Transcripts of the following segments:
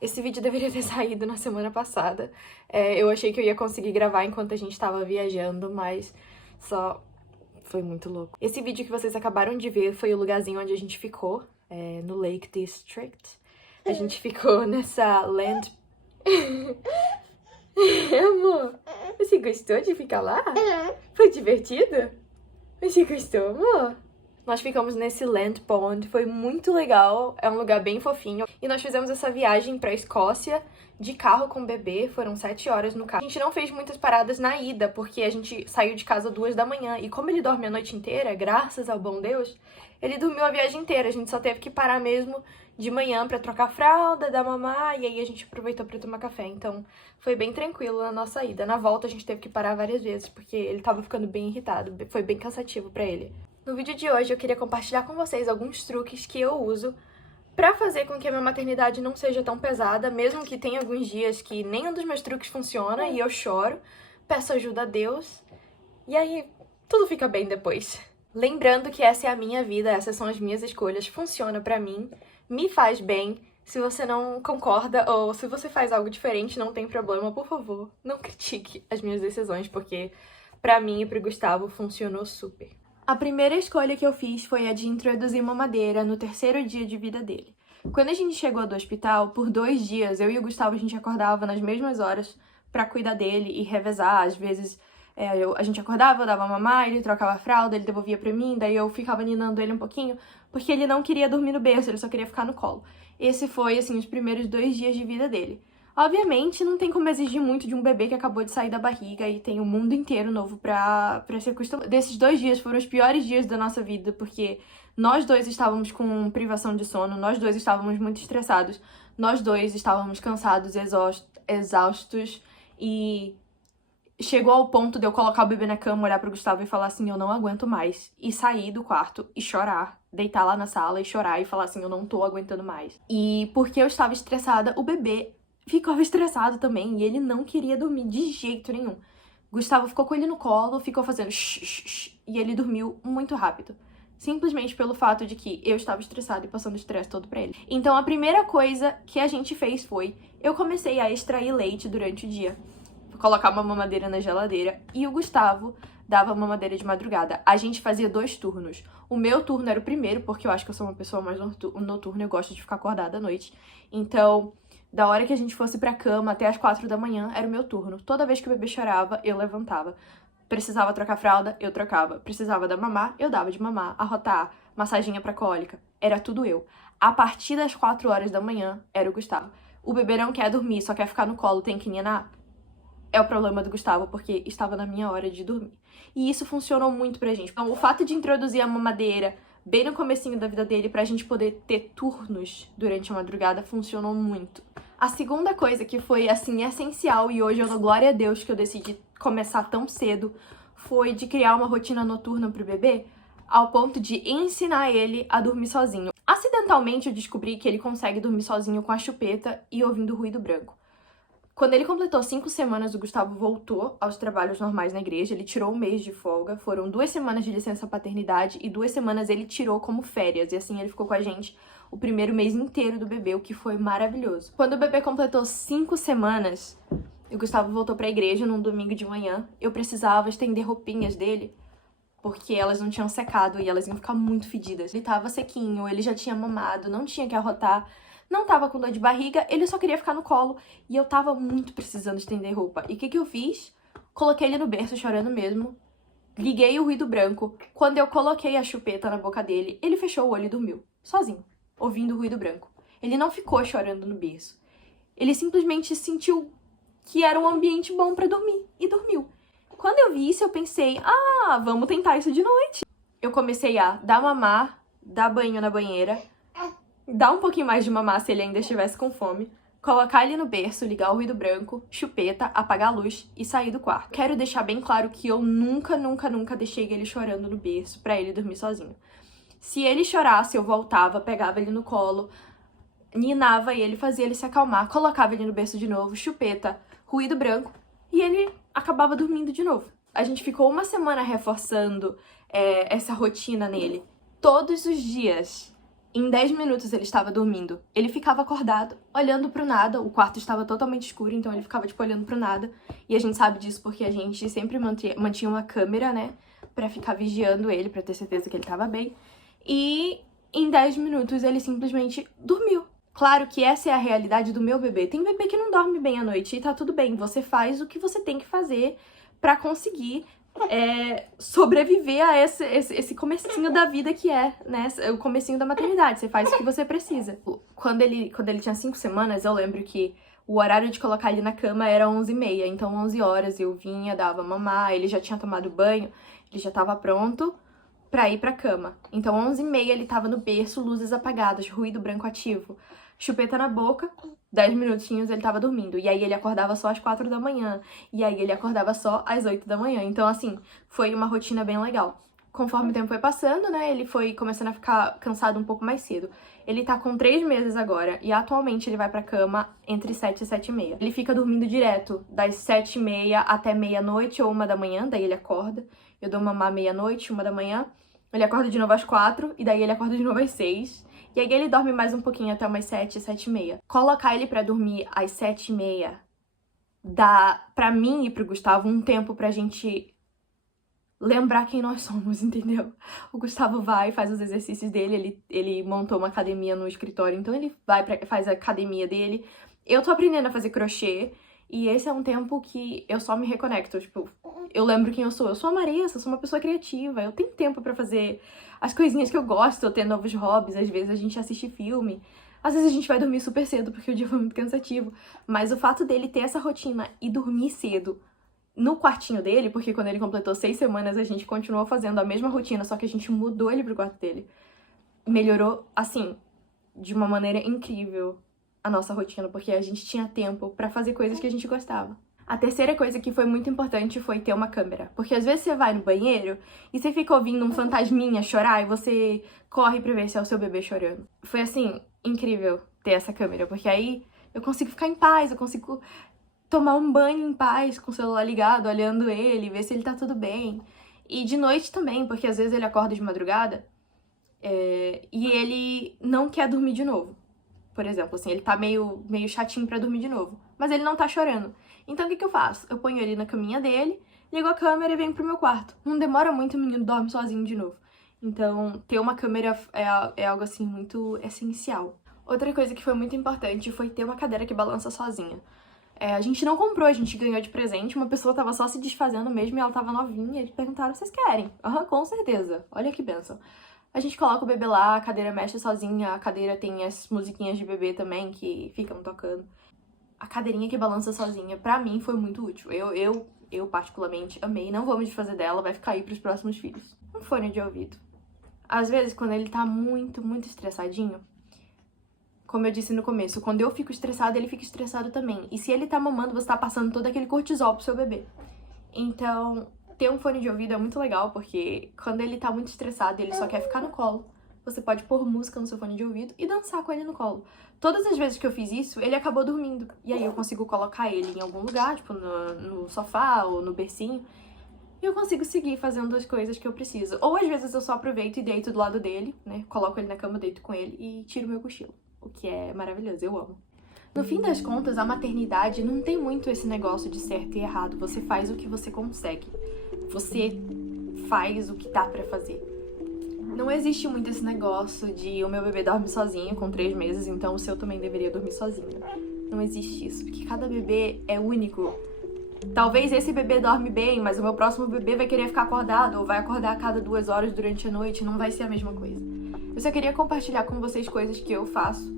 Esse vídeo deveria ter saído na semana passada. Eu achei que eu ia conseguir gravar enquanto a gente tava viajando, mas só foi muito louco. Esse vídeo que vocês acabaram de ver foi o lugarzinho onde a gente ficou, no Lake District. A gente ficou nessa land... Amor, você gostou de ficar lá? Foi divertido? Você gostou, amor? Nós ficamos nesse Land Pond, foi muito legal, é um lugar bem fofinho. E nós fizemos essa viagem pra Escócia de carro com o bebê, foram 7 horas no carro. A gente não fez muitas paradas na ida, porque a gente saiu de casa 2 da manhã. E como ele dorme a noite inteira, graças ao bom Deus, ele dormiu a viagem inteira. A gente só teve que parar mesmo de manhã pra trocar fralda, dar mamar, e aí a gente aproveitou pra tomar café. Então foi bem tranquilo na nossa ida. Na volta a gente teve que parar várias vezes, porque ele tava ficando bem irritado, foi bem cansativo pra ele. No vídeo de hoje eu queria compartilhar com vocês alguns truques que eu uso pra fazer com que a minha maternidade não seja tão pesada, mesmo que tenha alguns dias que nenhum dos meus truques funciona e eu choro, peço ajuda a Deus, e aí tudo fica bem depois. Lembrando que essa é a minha vida, essas são as minhas escolhas, funciona pra mim, me faz bem. Se você não concorda ou se você faz algo diferente, não tem problema, por favor, não critique as minhas decisões, porque pra mim e pro Gustavo funcionou super. A primeira escolha que eu fiz foi a de introduzir mamadeira no 3º dia de vida dele. Quando a gente chegou do hospital, por 2 dias, eu e o Gustavo, a gente acordava nas mesmas horas pra cuidar dele e revezar. Às vezes, a gente acordava, eu dava mamar, ele trocava a fralda, ele devolvia pra mim, daí eu ficava ninando ele um pouquinho, porque ele não queria dormir no berço, ele só queria ficar no colo. Esse foi, assim, os primeiros 2 dias de vida dele. Obviamente, não tem como exigir muito de um bebê que acabou de sair da barriga e tem o mundo inteiro novo pra se acostumar. Desses 2 dias foram os piores dias da nossa vida, porque nós dois estávamos com privação de sono, nós dois estávamos muito estressados, nós dois estávamos cansados, exaustos, e chegou ao ponto de eu colocar o bebê na cama, olhar pro Gustavo e falar assim, eu não aguento mais, e sair do quarto e chorar, deitar lá na sala e chorar e falar assim, eu não tô aguentando mais. E porque eu estava estressada, o bebê ficava estressado também, e ele não queria dormir de jeito nenhum. Gustavo ficou com ele no colo, ficou fazendo shh, e ele dormiu muito rápido. Simplesmente pelo fato de que eu estava estressada e passando o estresse todo pra ele. Então a primeira coisa que a gente fez foi, eu comecei a extrair leite durante o dia. Colocar uma mamadeira na geladeira, e o Gustavo dava mamadeira de madrugada. A gente fazia 2 turnos. O meu turno era o primeiro, porque eu acho que eu sou uma pessoa mais noturna, eu gosto de ficar acordada à noite. Então, da hora que a gente fosse pra cama até as 4 da manhã, era o meu turno. Toda vez que o bebê chorava, eu levantava. Precisava trocar fralda, eu trocava. Precisava dar mamar, eu dava de mamar. Arrotar, massaginha pra cólica. Era tudo eu. A partir das 4 horas da manhã, era o Gustavo. O bebê não quer dormir, só quer ficar no colo, tem que ninar. É o problema do Gustavo, porque estava na minha hora de dormir. E isso funcionou muito pra gente. Então, o fato de introduzir a mamadeira bem no comecinho da vida dele, pra gente poder ter turnos durante a madrugada, funcionou muito. A segunda coisa que foi, assim, essencial, e hoje eu dou glória a Deus que eu decidi começar tão cedo, foi de criar uma rotina noturna pro bebê, ao ponto de ensinar ele a dormir sozinho. Acidentalmente, eu descobri que ele consegue dormir sozinho com a chupeta e ouvindo ruído branco. Quando ele completou 5 semanas, o Gustavo voltou aos trabalhos normais na igreja, ele tirou um mês de folga, foram 2 semanas de licença paternidade e 2 semanas ele tirou como férias, e assim ele ficou com a gente o primeiro mês inteiro do bebê, o que foi maravilhoso. Quando o bebê completou 5 semanas, o Gustavo voltou pra igreja num domingo de manhã, eu precisava estender roupinhas dele, porque elas não tinham secado e elas iam ficar muito fedidas. Ele tava sequinho, ele já tinha mamado, não tinha que arrotar, não tava com dor de barriga, ele só queria ficar no colo e eu tava muito precisando estender roupa. E o que eu fiz? Coloquei ele no berço chorando mesmo, liguei o ruído branco. Quando eu coloquei a chupeta na boca dele, ele fechou o olho e dormiu, sozinho, ouvindo o ruído branco. Ele não ficou chorando no berço. Ele simplesmente sentiu que era um ambiente bom pra dormir e dormiu. Quando eu vi isso, eu pensei, vamos tentar isso de noite. Eu comecei a dar mamar, dar banho na banheira, dar um pouquinho mais de mamar se ele ainda estivesse com fome, colocar ele no berço, ligar o ruído branco, chupeta, apagar a luz e sair do quarto. Quero deixar bem claro que eu nunca deixei ele chorando no berço pra ele dormir sozinho. Se ele chorasse, eu voltava, pegava ele no colo, ninava ele, fazia ele se acalmar, colocava ele no berço de novo, chupeta, ruído branco, e ele acabava dormindo de novo. A gente ficou 1 semana reforçando essa rotina nele. Todos os dias Em 10 minutos ele estava dormindo. Ele ficava acordado, olhando pro nada. O quarto estava totalmente escuro, então ele ficava, tipo, olhando pro nada. E a gente sabe disso porque a gente sempre mantinha uma câmera, né? Pra ficar vigiando ele, pra ter certeza que ele tava bem. E em 10 minutos ele simplesmente dormiu. Claro que essa é a realidade do meu bebê. Tem bebê que não dorme bem à noite e tá tudo bem. Você faz o que você tem que fazer pra conseguir sobreviver a esse comecinho da vida que é, né? O comecinho da maternidade. Você faz o que você precisa. Quando ele tinha 5 semanas, eu lembro que o horário de colocar ele na cama era 11h30. Então, 11 horas eu vinha, dava mamar, ele já tinha tomado banho, ele já tava pronto pra ir pra cama. Então, 11h30 ele tava no berço, luzes apagadas, ruído branco ativo, chupeta na boca. 10 minutinhos ele tava dormindo. E aí ele acordava só às 4 da manhã. E aí ele acordava só às 8 da manhã. Então, assim, foi uma rotina bem legal. Conforme o tempo foi passando, né, ele foi começando a ficar cansado um pouco mais cedo. Ele tá com 3 meses agora. E atualmente ele vai pra cama entre 7 e 7h30. Ele fica dormindo direto das 7h30 até meia-noite ou 1 da manhã. Daí ele acorda. Eu dou mamar meia-noite, 1 da manhã. Ele acorda de novo às 4. E daí ele acorda de novo às 6. E aí ele dorme mais um pouquinho até umas 7, 7h30. Colocar ele pra dormir às 7h30 dá pra mim e pro Gustavo um tempo pra gente lembrar quem nós somos, entendeu? O Gustavo vai, faz os exercícios dele, ele montou uma academia no escritório, então ele faz a academia dele. Eu tô aprendendo a fazer crochê, e esse é um tempo que eu só me reconecto, tipo, eu lembro quem eu sou a Marissa, eu sou uma pessoa criativa, eu tenho tempo pra fazer as coisinhas que eu gosto, eu tenho novos hobbies, às vezes a gente assiste filme, às vezes a gente vai dormir super cedo porque o dia foi muito cansativo, mas o fato dele ter essa rotina e dormir cedo no quartinho dele, porque quando ele completou 6 semanas a gente continuou fazendo a mesma rotina, só que a gente mudou ele pro quarto dele, melhorou, assim, de uma maneira incrível a nossa rotina, porque a gente tinha tempo pra fazer coisas que a gente gostava. A terceira coisa que foi muito importante foi ter uma câmera. Porque às vezes você vai no banheiro e você fica ouvindo um fantasminha chorar e você corre pra ver se é o seu bebê chorando. Foi, assim, incrível ter essa câmera, porque aí eu consigo ficar em paz, eu consigo tomar um banho em paz com o celular ligado, olhando ele, ver se ele tá tudo bem. E de noite também, porque às vezes ele acorda de madrugada e ele não quer dormir de novo. Por exemplo, assim, ele tá meio chatinho pra dormir de novo, mas ele não tá chorando. Então, o que eu faço? Eu ponho ele na caminha dele, ligo a câmera e venho pro meu quarto. Não demora muito, o menino dorme sozinho de novo. Então, ter uma câmera é algo, assim, muito essencial. Outra coisa que foi muito importante foi ter uma cadeira que balança sozinha. A gente não comprou, a gente ganhou de presente, uma pessoa tava só se desfazendo mesmo e ela tava novinha, e eles perguntaram, vocês querem? Aham, com certeza. Olha que bênção. A gente coloca o bebê lá, a cadeira mexe sozinha, a cadeira tem as musiquinhas de bebê também que ficam tocando. A cadeirinha que balança sozinha, pra mim, foi muito útil. Eu particularmente amei, não vou me desfazer dela, vai ficar aí pros próximos filhos. Um fone de ouvido. Às vezes, quando ele tá muito, muito estressadinho, como eu disse no começo, quando eu fico estressada, ele fica estressado também. E se ele tá mamando, você tá passando todo aquele cortisol pro seu bebê. Então, ter um fone de ouvido é muito legal, porque quando ele tá muito estressado e ele só quer ficar no colo, você pode pôr música no seu fone de ouvido e dançar com ele no colo. Todas as vezes que eu fiz isso, ele acabou dormindo. E aí eu consigo colocar ele em algum lugar, tipo no sofá ou no bercinho, e eu consigo seguir fazendo as coisas que eu preciso. Ou às vezes eu só aproveito e deito do lado dele, né? Coloco ele na cama, deito com ele e tiro meu cochilo. O que é maravilhoso, eu amo. No fim das contas, a maternidade não tem muito esse negócio de certo e errado. Você faz o que você consegue. Você faz o que dá pra fazer. Não existe muito esse negócio de o meu bebê dorme sozinho com 3 meses, então o seu também deveria dormir sozinho. Não existe isso, porque cada bebê é único. Talvez esse bebê dorme bem, mas o meu próximo bebê vai querer ficar acordado ou vai acordar a cada 2 horas durante a noite, não vai ser a mesma coisa. Eu só queria compartilhar com vocês coisas que eu faço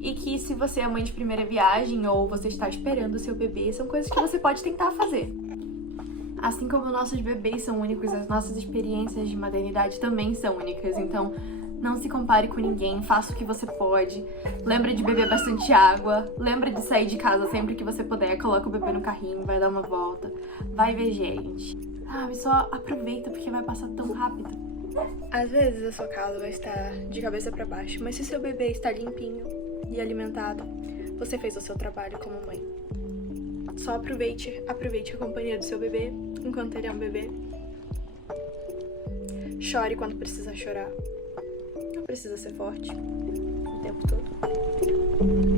e que, se você é mãe de primeira viagem ou você está esperando o seu bebê, são coisas que você pode tentar fazer. Assim como nossos bebês são únicos, as nossas experiências de maternidade também são únicas. Então, não se compare com ninguém, faça o que você pode. Lembra de beber bastante água, lembra de sair de casa sempre que você puder, coloca o bebê no carrinho, vai dar uma volta, vai ver gente. Sabe, só aproveita porque vai passar tão rápido. Às vezes a sua casa vai estar de cabeça pra baixo, mas se seu bebê está limpinho e alimentado, você fez o seu trabalho como mãe. Só aproveite a companhia do seu bebê enquanto ele é um bebê. Chore quando precisa chorar. Precisa ser forte o tempo todo.